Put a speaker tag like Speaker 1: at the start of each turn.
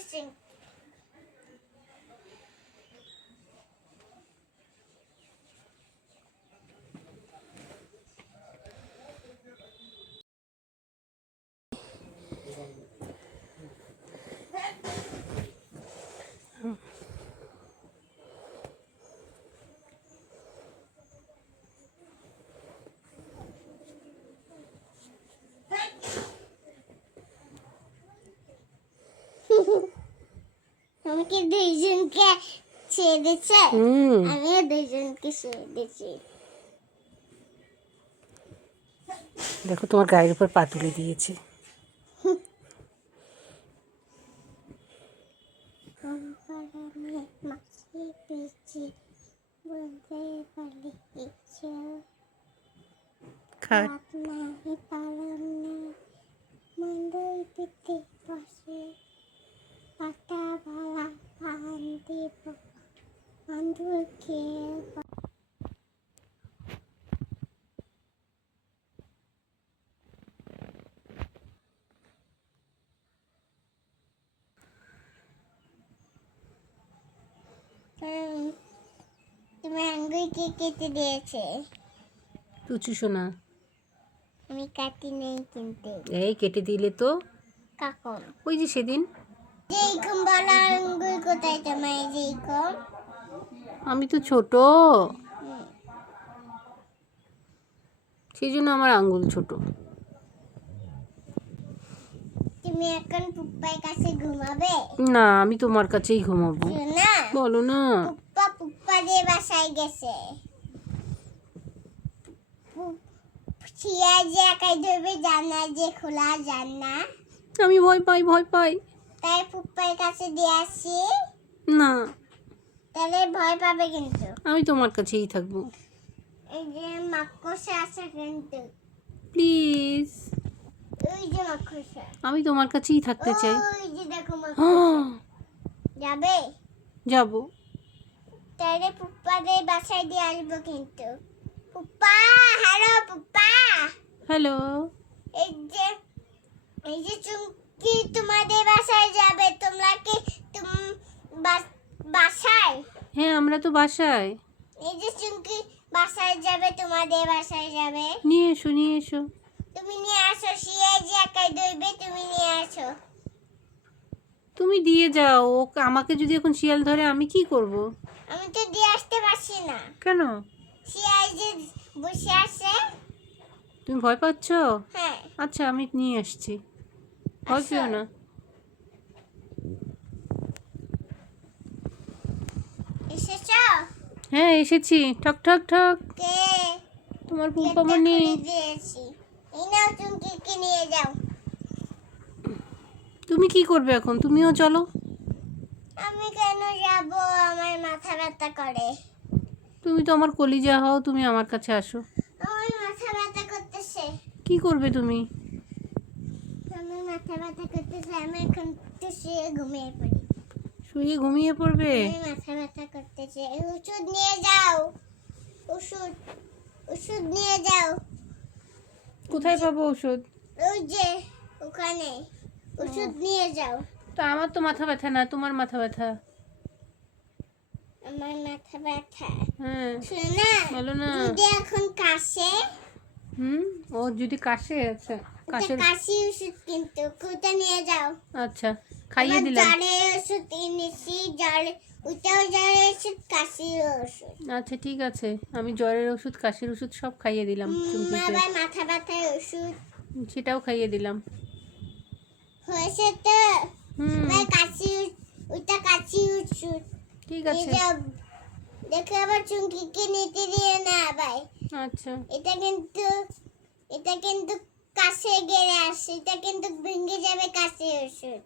Speaker 1: এসেছে আমাকে দুইজনকে ছেড়ে
Speaker 2: হুম।
Speaker 1: আমিও দুইজনকে ছেড়ে দিচ্ছি
Speaker 2: দেখো তোমার গায়ের উপর পা তুলে দিয়েছে। খাট
Speaker 1: বন্ধুকে তুমি আঙ্গুলকে কেটে দিয়েছে
Speaker 2: শোনা
Speaker 1: আমি কাটি নেই কিন্তু।
Speaker 2: এই কেটে দিলে তো।
Speaker 1: কখন
Speaker 2: ওই যে সেদিন।
Speaker 1: যেইকম বলো আঙ্গুল কোথায় তোমার যেইকম
Speaker 2: আমি তো ছোট। সেই জন্য আমার আঙ্গুল ছোট।
Speaker 1: তুমি এখন পুপ্পার কাছে ঘুমাবে?
Speaker 2: না আমি তোমার কাছেই ঘুমাবো।
Speaker 1: না?
Speaker 2: বলো না।
Speaker 1: পুপ্পা পুপ্পা দিয়ে বাসায় গেছে। ছিয়া যে একাই ধরবে জানা যে খোলা জানা।
Speaker 2: আমি ভয় পাই ভয় পাই।
Speaker 1: তাই পুপ্পার কাছে দিয়ে আসি।
Speaker 2: না।
Speaker 1: তাহলে ভয় পাবে কিন্তু।
Speaker 2: আমি তোমার কাছেই থাকব।
Speaker 1: এই যে মাকড়সা আছে কিন্তু।
Speaker 2: প্লিজ।
Speaker 1: ওই যে মাকড়সা।
Speaker 2: আমি তোমার কাছেই থাকতে চাই।
Speaker 1: ওই যে দেখো মাকড়সা। যাবে?
Speaker 2: যাব।
Speaker 1: তাহলে পুপ্পাদের বাসায় দিয়ে আসব কিন্তু। Puppa hello Puppa
Speaker 2: hello.
Speaker 1: এই যে এই যে চুমকি তোমাদের বাসায় যাবে তোমরা কি তুম বা- বাসায়
Speaker 2: হ্যাঁ আমরা তো বাসায়।
Speaker 1: এই যে চুমকি বাসায় যাবে তোমাদের বাসায় যাবে।
Speaker 2: নিয়ে এসো নিয়ে এসো।
Speaker 1: তুমি নিয়ে আসো শিয়াই যে একাই দইবে তুমি নিয়ে আসো।
Speaker 2: তুমি দিয়ে যাও ও আমাকে যদি এখন শিয়াল ধরে আমি কি করব?
Speaker 1: আমি তো দিয়ে আসতে পারছি না।
Speaker 2: কেন?
Speaker 1: শিয়াই যে বসে আছে।
Speaker 2: তুমি ভয় পাচ্ছ?
Speaker 1: হ্যাঁ।
Speaker 2: আচ্ছা আমি নিয়ে আসছি। ভয় পেও না
Speaker 1: এসেছ
Speaker 2: হ্যাঁ এসেছি। ঠক ঠক ঠক।
Speaker 1: কে?
Speaker 2: তোমার
Speaker 1: যাও।
Speaker 2: তুমি কি করবে এখন? তুমিও চলো।
Speaker 1: আমি কেন যাব? আমার মাথা ব্যথা করে।
Speaker 2: তুমি তো আমার কলিজা হও তুমি আমার কাছে আসো।
Speaker 1: আমার মাথা ব্যথা করতেছে।
Speaker 2: কি করবে তুমি?
Speaker 1: আমার মাথা ব্যথা করতেছে। আমি এখন একটু শুয়ে ঘুমিয়ে পড়ি।
Speaker 2: শুয়ে ঘুমিয়ে পড়বে?
Speaker 1: মাথা ব্যথা করতেছে। ওষুধ নিয়ে যাও। ওষুধ ওষুধ নিয়ে যাও।
Speaker 2: কোথায় পাবো ওষুধ?
Speaker 1: ওই যে ওখানে। ওষুধ নিয়ে যাও।
Speaker 2: তো আমার তো মাথা ব্যথা না তোমার মাথা ব্যথা।
Speaker 1: আমার মাথা ব্যথা।
Speaker 2: হ্যাঁ।
Speaker 1: শোনো না
Speaker 2: বলো না।
Speaker 1: যদি এখন কাশে
Speaker 2: হুম ও যদি কাশে আচ্ছা। কাশের
Speaker 1: কাশি ওষুধ কিন্তু কোথা নিয়ে যাও।
Speaker 2: আচ্ছা খাইয়ে দিলাম।
Speaker 1: জ্বরের ওষুধ এনেছি জ্বর ওটাও জ্বরের ওষুধ কাশির ওষুধ।
Speaker 2: আচ্ছা ঠিক আছে। আমি জ্বরের ওষুধ কাশির ওষুধ সব খাইয়ে দিলাম
Speaker 1: আবার মাথা ব্যথার ওষুধ।
Speaker 2: সেটাও খাইয়ে দিলাম।
Speaker 1: হয়েছে তো?
Speaker 2: হুম।
Speaker 1: কাশি ওইটা কাশি ওষুধ।
Speaker 2: ঠিক আছে।
Speaker 1: দেখে আবার চুমকিকে নিতে দিয়ে না আবার
Speaker 2: আচ্ছা।
Speaker 1: এটা কিন্তু এটা কিন্তু কাছে গেলে আসে এটা কিন্তু ভেঙে যাবে কাছে ওষুধ।